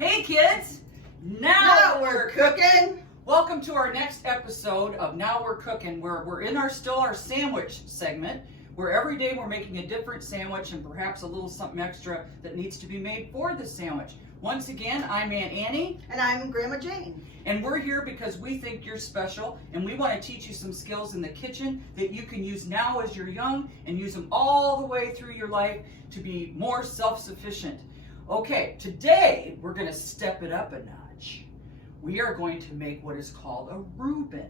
Hey kids, now we're cooking. Welcome to our next episode of Now We're Cooking, where we're in our sandwich segment, where every day we're making a different sandwich and perhaps a little something extra that needs to be made for the sandwich. Once again, I'm Aunt Annie. And I'm Grandma Jane. And we're here because we think you're special and we want to teach you some skills in the kitchen that you can use now as you're young and use them all the way through your life to be more self-sufficient. Okay, today we're going to step it up a notch. We are going to make what is called a Reuben.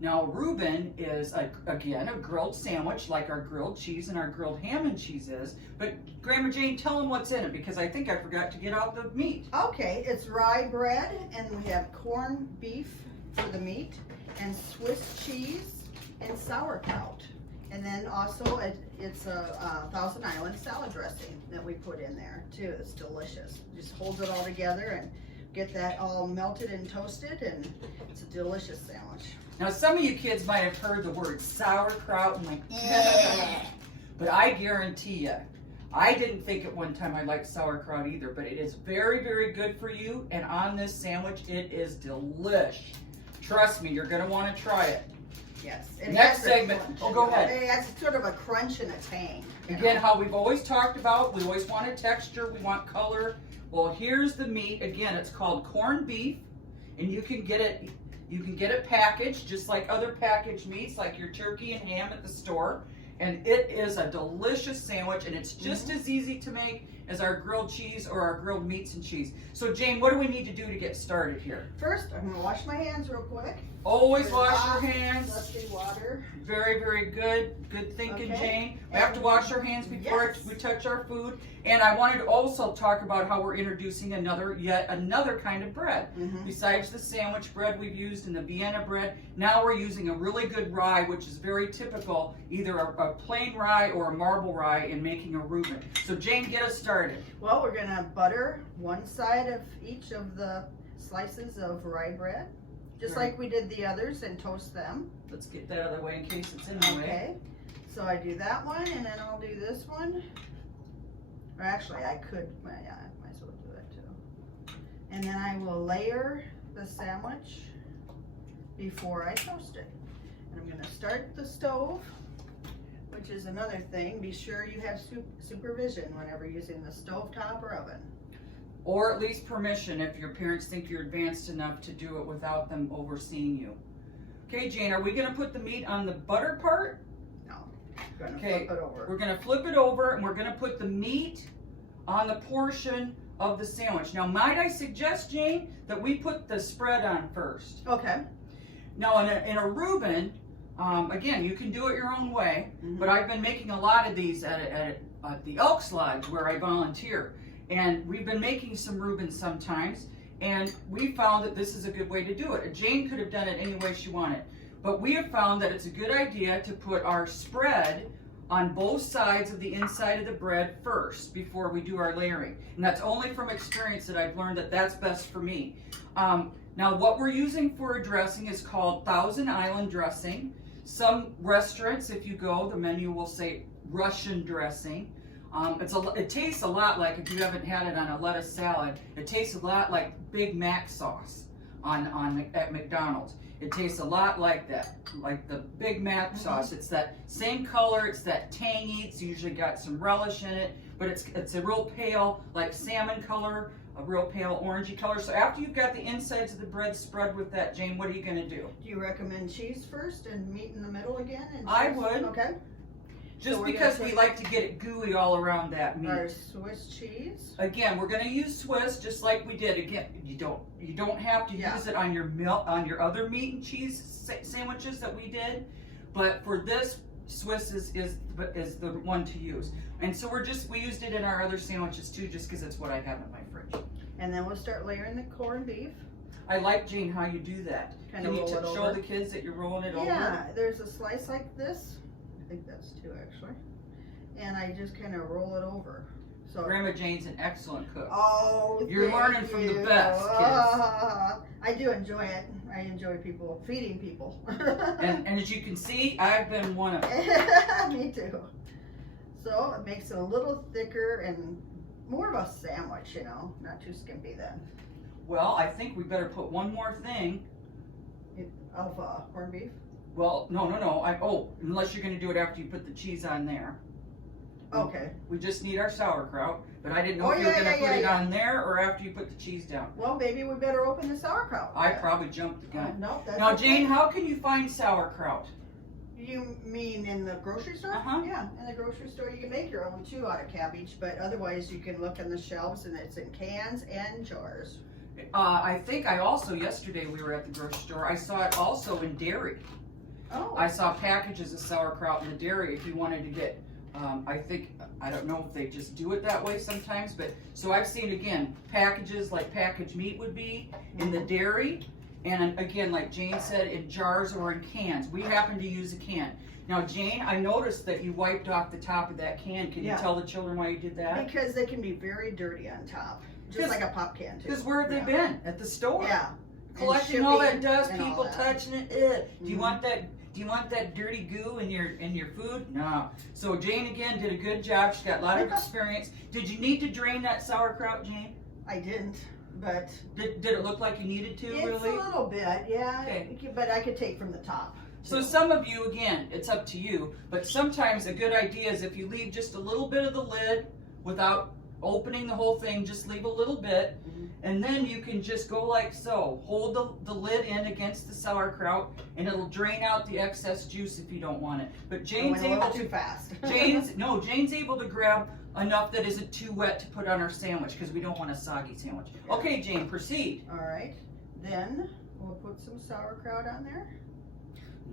Now, a Reuben is, again, a grilled sandwich like our grilled cheese and our grilled ham and cheese is. But Grandma Jane, tell them what's in it because I think I forgot to get out the meat. Okay, it's rye bread, and we have corned beef for the meat, and Swiss cheese, and sauerkraut. And then also it's a Thousand Island salad dressing that we put in there too. It's delicious. Just holds it all together and get that all melted and toasted, and it's a delicious sandwich. Now, some of you kids might have heard the word sauerkraut and like, yeah. But I guarantee you, I didn't think at one time I liked sauerkraut either, but it is very, very good for you. And on this sandwich, it is delish. Trust me, you're going to want to try it. Yes. Next segment. Oh, go ahead. It has sort of a crunch and a tang. Again, how we've always talked about, we always want a texture, we want color. Well, here's the meat. Again, it's called corned beef, and you can get it packaged just like other packaged meats, like your turkey and ham at the store. And it is a delicious sandwich, and it's just as easy to make as our grilled cheese or our grilled meats and cheese. So, Jane, what do we need to do to get started here? First, I'm going to wash my hands real quick. Always wash your hands. Dusty water. Very, very good. Good thinking, Okay. Jane. We have to wash our hands before we touch our food. And I wanted to also talk about how we're introducing yet another kind of bread. Besides the sandwich bread we've used and the Vienna bread, now we're using a really good rye, which is very typical, either a plain rye or a marble rye in making a Reuben. So Jane, get us started. Well, we're going to butter one side of each of the slices of rye bread, just like we did the others, and toast them. Let's get that out of the way in case it's in the way. Okay, so I do that one, and then I'll do this one. Or actually, I might as well do that too. And then I will layer the sandwich before I toast it. And I'm going to start the stove, which is another thing. Be sure you have supervision whenever using the stovetop or oven. Or at least permission if your parents think you're advanced enough to do it without them overseeing you. Okay, Jane, are we going to put the meat on the butter part? No. I'm going to flip it over. We're going to flip it over, and we're going to put the meat on the portion of the sandwich. Now, might I suggest, Jane, that we put the spread on first? Okay. Now, in a Reuben, again, you can do it your own way, but I've been making a lot of these at the Elks Lodge where I volunteer. And we've been making some Reubens sometimes, and we found that this is a good way to do it. Jane could have done it any way she wanted, but we have found that it's a good idea to put our spread on both sides of the inside of the bread first before we do our layering. And that's only from experience that I've learned that that's best for me. Now, what we're using for a dressing is called Thousand Island dressing. Some restaurants, if you go, the menu will say Russian dressing. It tastes a lot like, if you haven't had it on a lettuce salad, it tastes a lot like Big Mac sauce at McDonald's. It tastes a lot like that, like the Big Mac sauce. It's that same color, it's that tangy, it's usually got some relish in it, but it's a real pale, like salmon color, a real pale orangey color. So after you've got the insides of the bread spread with that, Jane, what are you gonna do? Do you recommend cheese first and meat in the middle again? And I would. Okay. Just so because we like to get it gooey all around that meat. Our Swiss cheese. Again, we're going to use Swiss just like we did. Again, you don't have to use it on your other meat and cheese sandwiches that we did, but for this, Swiss is the one to use. And so we used it in our other sandwiches too, just because it's what I have in my fridge. And then we'll start layering the corned beef. I like, Jane, how you do that. Can you roll show the kids that you're rolling it over? Yeah, there's a slice like this. I think that's two actually. And I just kind of roll it over. So Grandma Jane's an excellent cook. Oh, you're learning from the best, kids. I do enjoy it. I enjoy feeding people. and as you can see, I've been one of them. Me too. So it makes it a little thicker and more of a sandwich, you know, not too skimpy then. Well, I think we better put one more thing. Of corned beef? Well, no. Unless you're going to do it after you put the cheese on there. Okay. We just need our sauerkraut, but I didn't know Oh, if you were yeah, going to yeah, put it yeah. on there or after you put the cheese down. Well, maybe we better open the sauerkraut. I probably jumped the gun. No, that's Now, okay. Jane, how can you find sauerkraut? You mean in the grocery store? Uh-huh. Yeah, in the grocery store you can make your own too out of cabbage, but otherwise you can look in the shelves and it's in cans and jars. I think I also, yesterday we were at the grocery store, I saw it also in dairy. Oh. I saw packages of sauerkraut in the dairy if you wanted to get, I don't know if they just do it that way sometimes, but, so I've seen, again, packages like packaged meat would be in the dairy, and again, like Jane said, in jars or in cans. We happen to use a can. Now, Jane, I noticed that you wiped off the top of that can. Can you tell the children why you did that? Because they can be very dirty on top, just like a pop can too. Because where have they been? At the store. Yeah. Collecting all that dust, and all people that. touching it. Ugh. Do you want that? Do you want that dirty goo in your food? No. So Jane again did a good job. She's got a lot of experience. Did you need to drain that sauerkraut, Jane? I didn't, but Did it look like you needed to? it's Really? a little bit, yeah. Okay. But I could take from the top. So some of you, again, it's up to you. But sometimes a good idea is if you leave just a little bit of the lid without opening the whole thing, just leave a little bit. And then you can just go like so. Hold the lid in against the sauerkraut, and it'll drain out the excess juice if you don't want it. But Jane's able to too fast. Jane's able to grab enough that isn't too wet to put on our sandwich because we don't want a soggy sandwich. Okay, Jane, proceed. All right. Then we'll put some sauerkraut on there.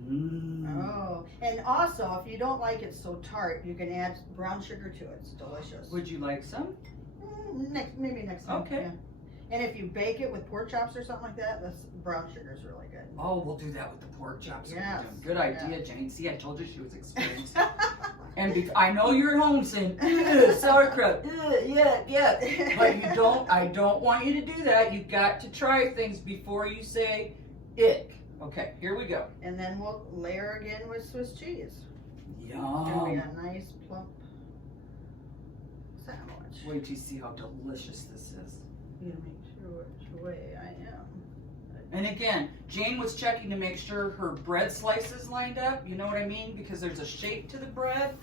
Oh, and also if you don't like it so tart, you can add brown sugar to it. It's delicious. Would you like some? Maybe next time. Okay. Yeah. And if you bake it with pork chops or something like that, this brown sugar is really good. Oh, we'll do that with the pork chops. Yes. Good idea, Jane. See, I told you she was experienced. And I know you're at home saying, "Ugh, sauerkraut, ugh, yeah." But I don't want you to do that. You've got to try things before you say ick. Okay, here we go. And then we'll layer again with Swiss cheese. It's Yum. gonna be a nice plump sandwich. Wait till you see how delicious this is. You make sure which way I am. And again, Jane was checking to make sure her bread slices lined up. You know what I mean? Because there's a shape to the bread.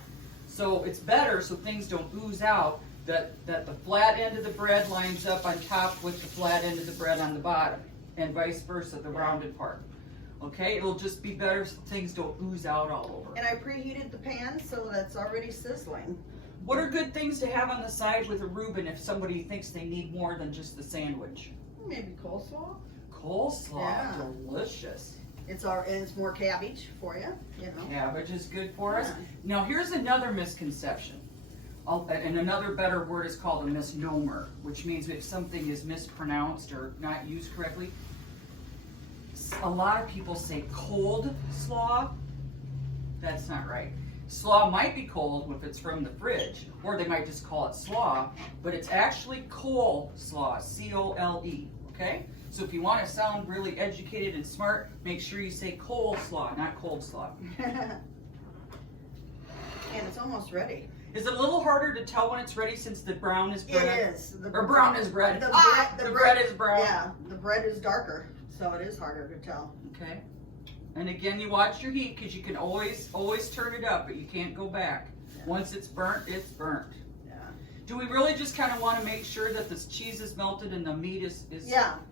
So it's better so things don't ooze out that the flat end of the bread lines up on top with the flat end of the bread on the bottom. And vice versa, the rounded part. Okay, it'll just be better so things don't ooze out all over. And I preheated the pan so that's already sizzling. What are good things to have on the side with a Reuben if somebody thinks they need more than just the sandwich? Maybe coleslaw. Coleslaw, Yeah. delicious. And it's more cabbage for you, you know. Cabbage is good for us. Yeah. Now here's another misconception. And another better word is called a misnomer, which means if something is mispronounced or not used correctly. A lot of people say cold slaw. That's not right. Slaw might be cold if it's from the fridge, or they might just call it slaw, but it's actually coleslaw, C-O-L-E, okay? So if you want to sound really educated and smart, make sure you say coleslaw, not cold slaw. And it's almost ready. Is it a little harder to tell when it's ready since the brown is bread? It is. Or brown is bread. The bread is brown. Yeah, the bread is darker, so it is harder to tell. Okay. And again, you watch your heat because you can always turn it up, but you can't go back. Yeah. Once it's burnt, it's burnt. Yeah. Do we really just kind of want to make sure that this cheese is melted and the meat is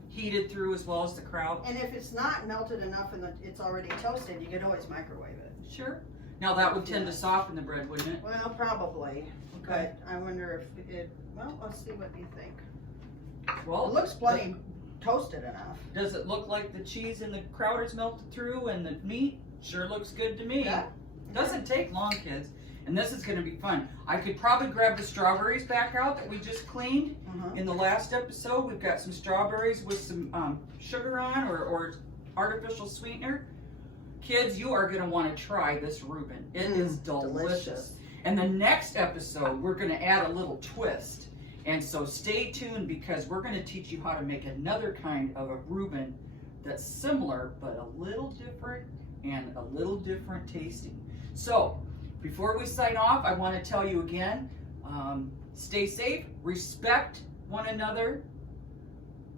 heated through as well as the kraut? And if it's not melted enough and it's already toasted, you can always microwave it. Sure. Now that would tend to soften the bread, wouldn't it? Well, probably. Okay. But I wonder if well, let's see what you think. Well, It looks plenty toasted enough. Does it look like the cheese and the kraut is melted through and the meat? Sure looks good to me. Yeah. Doesn't take long, kids. And this is going to be fun. I could probably grab the strawberries back out that we just cleaned. In the last episode, we've got some strawberries with some sugar on or artificial sweetener. Kids, you are going to want to try this Reuben. It is delicious. And the next episode, we're going to add a little twist. And so stay tuned because we're going to teach you how to make another kind of a Reuben that's similar but a little different and a little different tasting. So before we sign off, I want to tell you again, Stay safe, respect one another,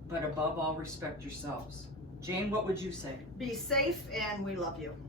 but above all, respect yourselves. Jayne, what would you say? Be safe, and we love you.